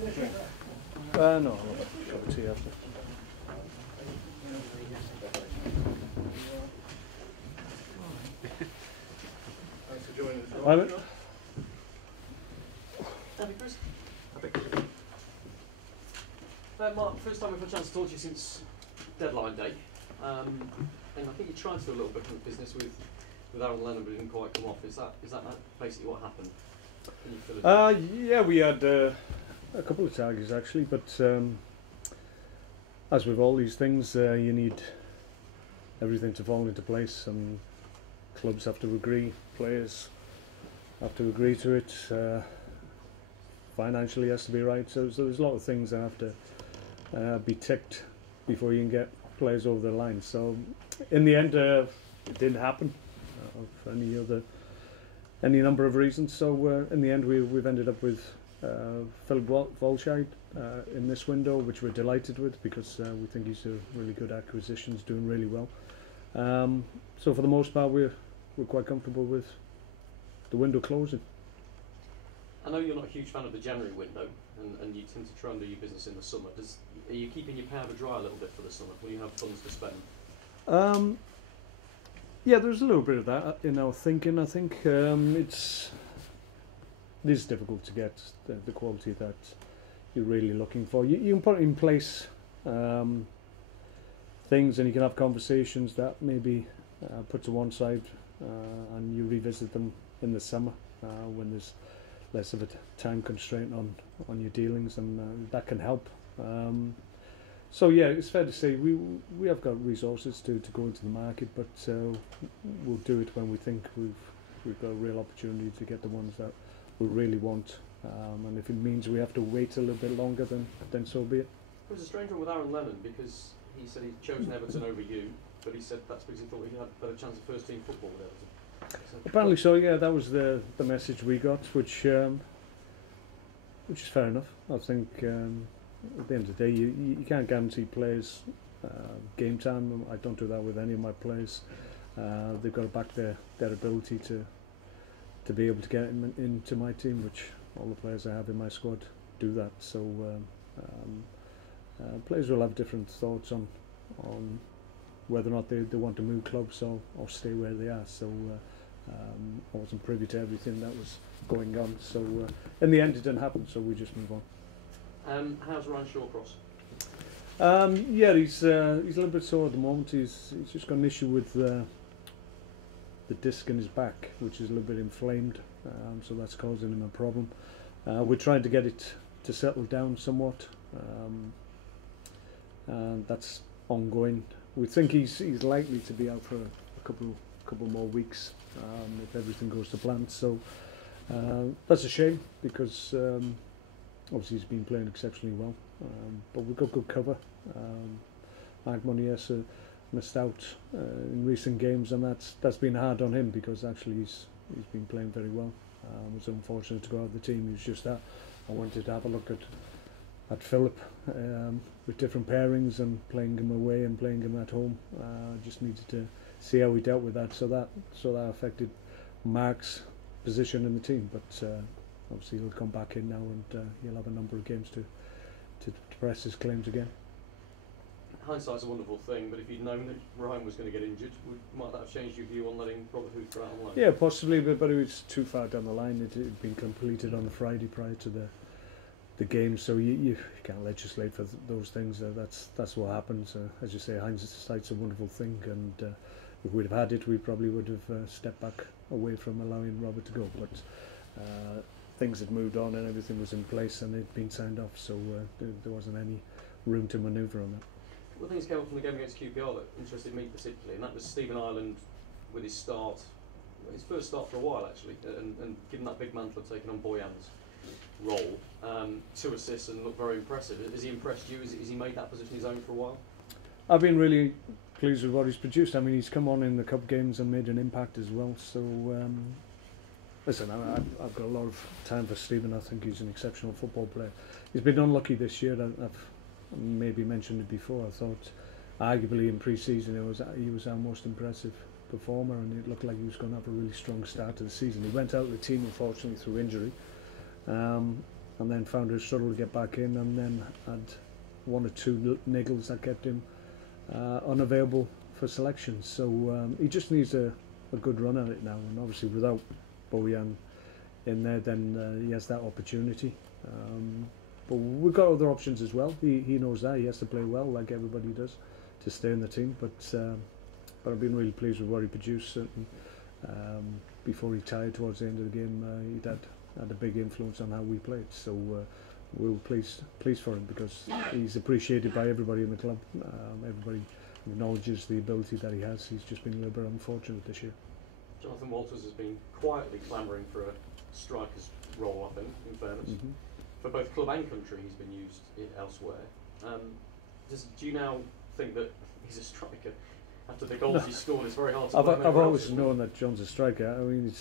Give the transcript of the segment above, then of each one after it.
No, I'll have a cup of tea after. Thanks for joining us. Hi, mate. Happy Chris. Mark, first time we've had a chance to talk to you since deadline day, and I think you tried to do a little bit of business with Aaron Lennon, but it didn't quite come off. Is that basically what happened? Can you fill it in? Yeah, we had a couple of targets actually, but as with all these things, you need everything to fall into place, and clubs have to agree, players have to agree to it, financially has to be right, so there's a lot of things that have to be ticked before you can get players over the line. So in the end, it didn't happen for any number of reasons. So in the end, we've ended up with Philip Volscheid in this window, which we're delighted with, because we think he's a really good acquisition, he's doing really well. So for the most part, we're quite comfortable with the window closing. I know you're not a huge fan of the January window, and you tend to try and do your business in the summer. Are you keeping your powder dry a little bit for the summer? Will you have funds to spend? Yeah, there's a little bit of that in our thinking. I think it is difficult to get the quality that you're really looking for. You can put in place things, and you can have conversations that maybe put to one side, and you revisit them in the summer when there's less of a time constraint on your dealings, and that can help. So yeah, it's fair to say we have got resources to go into the market, but we'll do it when we think we've got a real opportunity to get the ones that we really want, and if it means we have to wait a little bit longer, then so be it. It was a strange one with Aaron Lennon, because he said he'd chosen Everton over you, but he said that's because he thought he had a better chance of first team football with Everton. Apparently so, yeah, that was the message we got, which is fair enough. I think at the end of the day, you can't guarantee players game time. I don't do that with any of my players. They've got to back their ability to be able to get into my team, which all the players I have in my squad do that. So players will have different thoughts on whether or not they want to move clubs or stay where they are. So I wasn't privy to everything that was going on. So in the end, it didn't happen. So we just move on. How's Ryan Shawcross? Yeah, he's a little bit sore at the moment. He's just got an issue with the disc in his back, which is a little bit inflamed. So that's causing him a problem. We're trying to get it to settle down somewhat, and that's ongoing. We think he's likely to be out for a couple more weeks if everything goes to plan. So that's a shame, because obviously he's been playing exceptionally well, but we've got good cover. Mark Hughes missed out in recent games, and that's been hard on him, because actually he's been playing very well. It was unfortunate to go out of the team. He was just that. I wanted to have a look at Philip with different pairings, and playing him away and playing him at home. Just needed to see how he dealt with that. So that affected Mark's position in the team. But obviously he'll come back in now, and he'll have a number of games to press his claims again. Hindsight's a wonderful thing, but if you'd known that Ryan was going to get injured, might that have changed your view on letting Robert Huth go out on loan? Yeah, possibly, but it was too far down the line. It had been completed on the Friday prior to the game, so you can't legislate for those things. That's what happens. As you say, hindsight's a wonderful thing, and if we'd have had it, we probably would have stepped back away from allowing Robert to go. But things had moved on, and everything was in place, and it'd been signed off, so there wasn't any room to manoeuvre on that. Well, things came up from the game against QPR that interested me particularly, and that was Stephen Ireland with his first start for a while actually, and given that big mantle of taking on Boyan's role, 2 assists and looked very impressive. Has he impressed you? Has he made that position his own for a while? I've been really pleased with what he's produced. I mean, he's come on in the cup games and made an impact as well. So listen, I've got a lot of time for Stephen. I think he's an exceptional football player. He's been unlucky this year. I've maybe mentioned it before. I thought arguably in pre-season he was our most impressive performer, and it looked like he was going to have a really strong start to the season. He went out of the team unfortunately through injury, and then found a struggle to get back in, and then had one or two niggles that kept him unavailable for selection. So he just needs a good run at it now, and obviously without Bojan in there, then he has that opportunity. But we've got other options as well. He knows that he has to play well, like everybody does, to stay in the team. But I've been really pleased with what he produced. Certainly, before he retired towards the end of the game, he had a big influence on how we played. So we were pleased for him, because he's appreciated by everybody in the club. Everybody acknowledges the ability that he has. He's just been a little bit unfortunate this year. Jonathan Walters has been quietly clamouring for a striker's role, I think, in fairness. For both club and country, he's been used elsewhere. Do you now think that he's a striker? After the goals he scored, it's very hard to blame I've always else, known that John's a striker. I mean,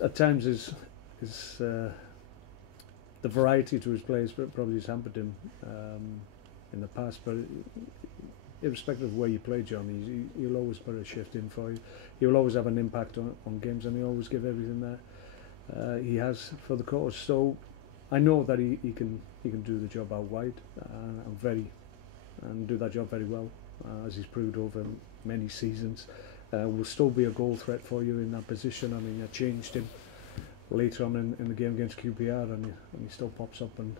at times his the variety to his plays probably has hampered him in the past, but irrespective of where you play John, he'll always put a shift in for you. He'll always have an impact on games, and he'll always give everything that he has for the cause. So I know that he can do the job out wide and do that job very well, as he's proved over many seasons. Will still be a goal threat for you in that position. I mean, I changed him later on in the game against QPR, and he still pops up and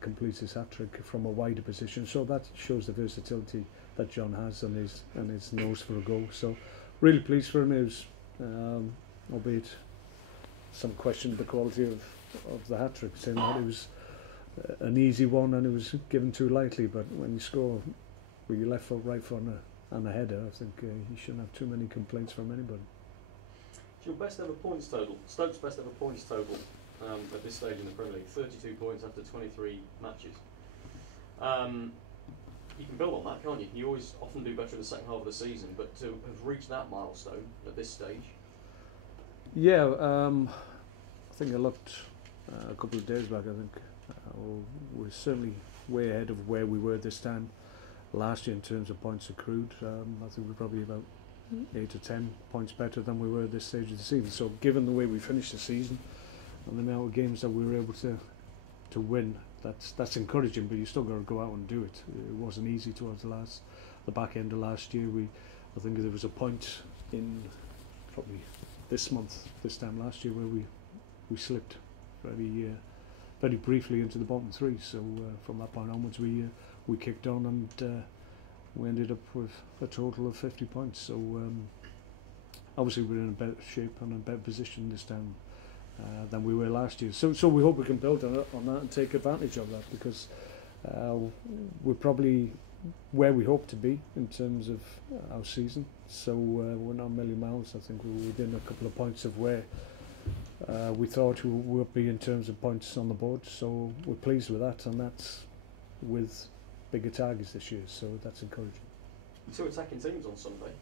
completes his hat-trick from a wider position. So that shows the versatility that John has, and his nose for a goal. So really pleased for him. It was, albeit some questioned the quality of the hat-trick, saying that it was an easy one and it was given too lightly. But when you score with your left foot, right foot and a header, I think you shouldn't have too many complaints from anybody. Your best ever points total, Stoke's best ever points total at this stage in the Premier League, 32 points after 23 matches. You can build on that, can't you? You always often do better in the second half of the season, but to have reached that milestone at this stage. Yeah, I think I looked a couple of days back. I think we're certainly way ahead of where we were this time last year in terms of points accrued. I think we're probably about 8 or 10 points better than we were at this stage of the season. So given the way we finished the season and the amount of games that we were able to win, that's encouraging, but you still got to go out and do it. It wasn't easy towards the back end of last year. I think there was a point in probably this time last year, where we slipped very briefly into the bottom three. So from that point onwards, we kicked on, and we ended up with a total of 50 points. So obviously we're in a better shape and a better position this time than we were last year. So we hope we can build on that and take advantage of that, because we're probably where we hope to be in terms of our season. So we're not a million miles. I think we're within a couple of points of where we thought we would be in terms of points on the board. So we're pleased with that, and that's with bigger targets this year, so that's encouraging. Two attacking teams on Sunday.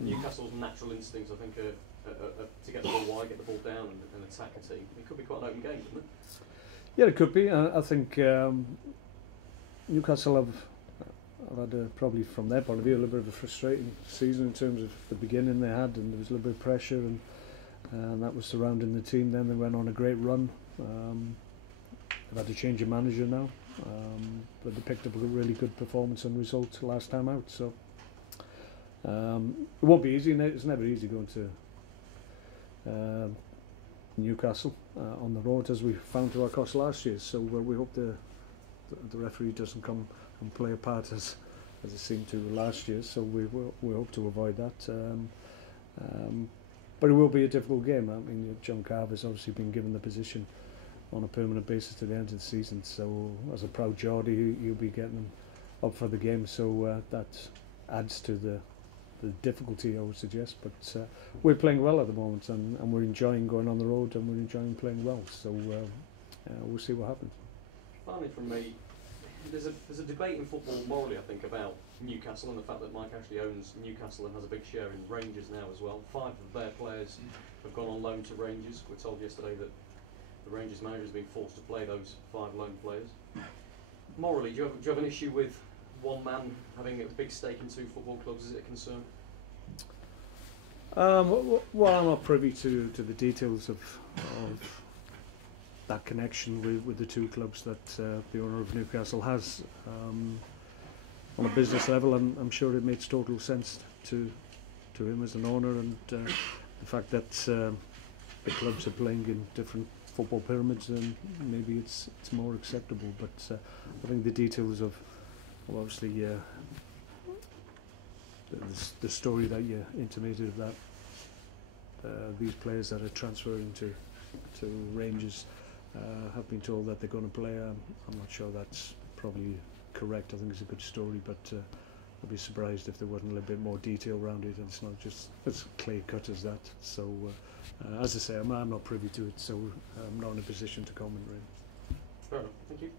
Newcastle's natural instincts, I think, are to get the ball wide, get the ball down, and attack a team. It could be quite an open game, couldn't it? Yeah, it could be. I think Newcastle have had probably from their point of view a little bit of a frustrating season in terms of the beginning they had, and there was a little bit of pressure, and that was surrounding the team. Then they went on a great run. They've had to change a manager now, but they picked up a really good performance and result last time out. So it won't be easy. It's never easy going to Newcastle on the road, as we found to our cost last year. So we hope the referee doesn't come and play a part as it seemed to last year. So we hope to avoid that. But it will be a difficult game. I mean, John Carver's obviously been given the position on a permanent basis to the end of the season. So as a proud Geordie, he'll be getting them up for the game. So that adds to the difficulty, I would suggest. But we're playing well at the moment, and we're enjoying going on the road, and we're enjoying playing well. So we'll see what happens. Finally, from me, there's a debate in football morally, I think, about Newcastle and the fact that Mike Ashley owns Newcastle and has a big share in Rangers now as well. 5 of their players have gone on loan to Rangers. We're told yesterday that the Rangers manager has been forced to play those 5 loan players. Morally, do you have an issue with one man having a big stake in 2 football clubs? Is it a concern? Well, I'm not privy to the details of that connection with the two clubs that the owner of Newcastle has on a business level, and I'm sure it makes total sense to him as an owner, and the fact that the clubs are playing in different football pyramids, and maybe it's more acceptable. But I think the details of, well, obviously the story that you intimated of that these players that are transferring to Rangers have been told that they're going to play. I'm not sure that's probably correct. I think it's a good story, but I'd be surprised if there wasn't a little bit more detail around it, and it's not just as clear cut as that. So as I say, I'm not privy to it, so I'm not in a position to comment really. Fair enough, thank you.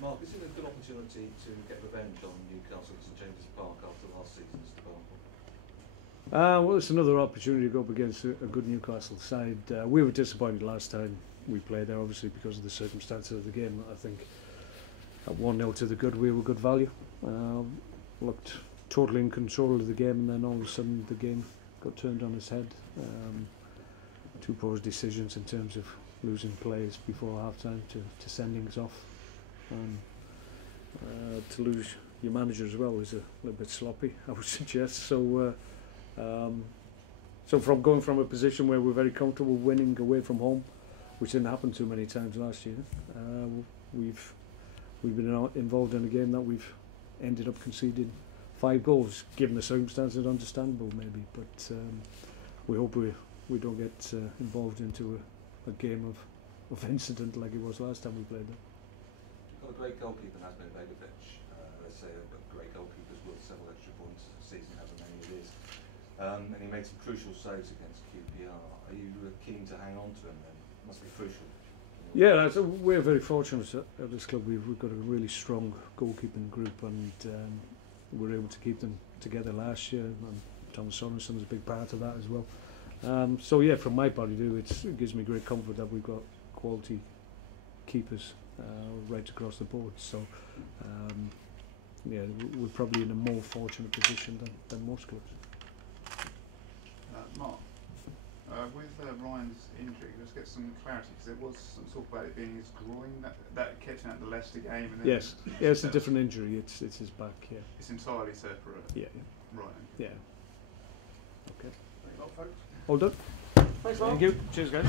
Mark, is it a good opportunity to get revenge on Newcastle at St James's Park after last season's debacle? Well, it's another opportunity to go up against a good Newcastle side. We were disappointed last time we played there, obviously because of the circumstances of the game. I think at 1-0 to the good, we were good value. Looked totally in control of the game, and then all of a sudden the game got turned on its head. Two poor decisions in terms of losing players before half-time to send things off. To lose your manager as well is a little bit sloppy, I would suggest. So from going from a position where we're very comfortable winning away from home, which didn't happen too many times last year, we've been involved in a game that we've ended up conceding 5 goals. Given the circumstances, understandable maybe, but we hope we don't get involved into a game of incident like it was last time we played them. You've got a great goalkeeper, Nazmi Begovic. Let's say a great goalkeeper's worth several extra points a season, however many it is. And he made some crucial saves against QPR. Are you keen to hang on to him then? Must be crucial. Yeah, we're very fortunate at this club. We've got a really strong goalkeeping group, and we were able to keep them together last year. And Thomas Sorensen's a big part of that as well. So yeah, from my point of view, it gives me great comfort that we've got quality keepers right across the board. So yeah, we're probably in a more fortunate position than most clubs. Mark, with Ryan's injury, let's get some clarity, because there was some talk about it being his groin that kept him at the Leicester game. And then Yes, yeah, it's a different injury. It's his back. Yeah. It's entirely separate. Yeah. Right. Yeah. Okay. Thanks a lot, folks. All done. Thanks, Mark. Thank you. Cheers, guys.